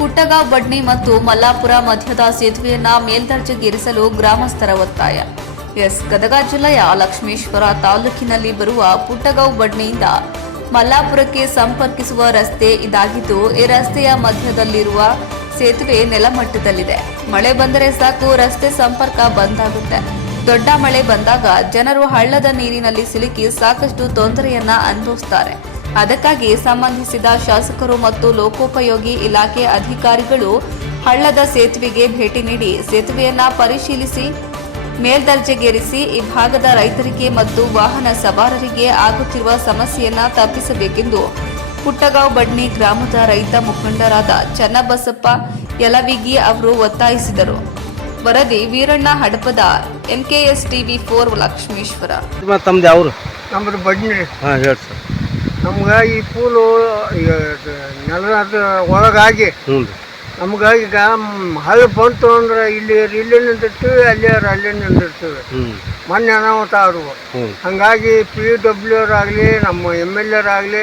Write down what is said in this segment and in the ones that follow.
ಪುಟ್ಟಗಾಂವ್ ಬಡ್ನಿ ಮತ್ತು ಮಲ್ಲಾಪುರ ಮಧ್ಯದ ಸೇತುವೆಯನ್ನ ಮೇಲ್ದರ್ಜೆಗೇರಿಸಲು ಗ್ರಾಮಸ್ಥರ ಒತ್ತಾಯ. ಎಸ್. ಗದಗ ಜಿಲ್ಲೆಯ ಲಕ್ಷ್ಮೇಶ್ವರ ತಾಲೂಕಿನಲ್ಲಿ ಬರುವ ಪುಟ್ಟಗಾವ್ ಬಡ್ನಿಯಿಂದ ಮಲ್ಲಾಪುರಕ್ಕೆ ಸಂಪರ್ಕಿಸುವ ರಸ್ತೆ ಇದಾಗಿದ್ದು, ಈ ರಸ್ತೆಯ ಮಧ್ಯದಲ್ಲಿರುವ ಸೇತುವೆ ನೆಲಮಟ್ಟದಲ್ಲಿದೆ. ಮಳೆ ಬಂದರೆ ಸಾಕು, ರಸ್ತೆ ಸಂಪರ್ಕ ಬಂದಾಗುತ್ತೆ. ದೊಡ್ಡ ಮಳೆ ಬಂದಾಗ ಜನರು ಹಳ್ಳದ ನೀರಿನಲ್ಲಿ ಸಿಲುಕಿ ಸಾಕಷ್ಟು ತೊಂದರೆಯನ್ನ ಅನುಭವಿಸ್ತಾರೆ. ಅದಕ್ಕಾಗಿ ಸಂಬಂಧಿಸಿದ ಶಾಸಕರು ಮತ್ತು ಲೋಕೋಪಯೋಗಿ ಇಲಾಖೆ ಅಧಿಕಾರಿಗಳು ಹಳ್ಳದ ಸೇತುವೆಗೆ ಭೇಟಿ ನೀಡಿ ಸೇತುವೆಯನ್ನ ಪರಿಶೀಲಿಸಿ ಮೇಲ್ದರ್ಜೆಗೇರಿಸಿ ಈ ಭಾಗದ ರೈತರಿಗೆ ಮತ್ತು ವಾಹನ ಸವಾರರಿಗೆ ಆಗುತ್ತಿರುವ ಸಮಸ್ಯೆಯನ್ನ ತಪ್ಪಿಸಬೇಕೆಂದು ಪುಟ್ಟಗಾಂವ್ ಬಡ್ನಿ ಗ್ರಾಮದ ರೈತ ಮುಖಂಡರಾದ ಚನ್ನಬಸಪ್ಪ ಯಲವಿಗಿ ಅವರು ಒತ್ತಾಯಿಸಿದರು. ವರದಿ Veeranna Hadapada MKS TV four Lakshmeshwar. ನಮ್ಮದು ಬಡ್ನಿ. ಹಾಂ ಹೇಳಿ ಸರ್. ನಮ್ಗೆ ಈ ಪೂಲು ಈಗ ನೆಲದ ಒಳಗಾಗಿ ಹ್ಞೂ ರೀ. ನಮ್ಗೆ ಈಗ ಹಳ್ಳ ಬಂತು ಅಂದ್ರೆ ಇಲ್ಲಿ ಇಲ್ಲಿ ನಿಂದಿರ್ತೀವಿ ಅಲ್ಲಿ ಅಲ್ಲಿ ನಿಂದಿರ್ತೀವಿ. ಮೊನ್ನೆ ಅನಾಹುತ ಆಡುವ ಹಂಗಾಗಿ ಪಿ ಡಬ್ಲ್ಯೂ ಅವರಾಗಲಿ ನಮ್ಮ ಎಂ ಎಲ್ ಎರ್ ಆಗಲಿ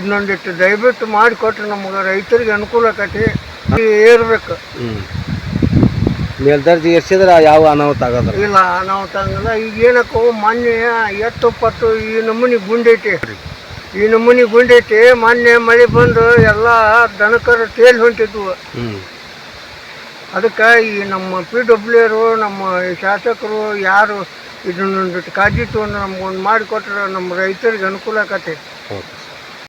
ಇನ್ನೊಂದಿಟ್ಟು ದಯವಿಟ್ಟು ಮಾಡಿಕೊಟ್ರೆ ನಮ್ಗೆ ರೈತರಿಗೆ ಅನುಕೂಲ ಆಕತಿ. ಏರ್ಬೇಕು. ಮೇಲ್ದರ್ಜಿ ಮೇಲ್ದರ್ಜೆ ಎರ್ಸಿದ್ರೆ ಯಾವ ಅನಾಹುತ ಆಗೋದ್ರ ಇಲ್ಲ ಅನಾಹುತ ಆಗಲ್ಲ ಈಗ ಏನಕ್ಕೂ ಮೊನ್ನೆ ಎತ್ತು ಪತ್ತು ಈ ನಮೂನಿ ಗುಂಡೈತಿ. ಈ ನಮೂನಿ ಗುಂಡೈತಿ ಮೊನ್ನೆ ಮಳೆ ಬಂದು ಎಲ್ಲ ದನಕರು ತೇಲ್ ಹೊಂಟಿದ್ವು. ಅದಕ್ಕೆ ಈ ನಮ್ಮ ಪಿ ಡಬ್ಲ್ಯೂ ನಮ್ಮ ಈ ಶಾಸಕರು ಯಾರು ಇದನ್ನೊಂದು ಕಾಳಜಿ ತೊಗೊಂಡು ನಮ್ಗೊಂದು ಮಾಡಿಕೊಟ್ರೆ ನಮ್ಮ ರೈತರಿಗೆ ಅನುಕೂಲ ಆಕತಿ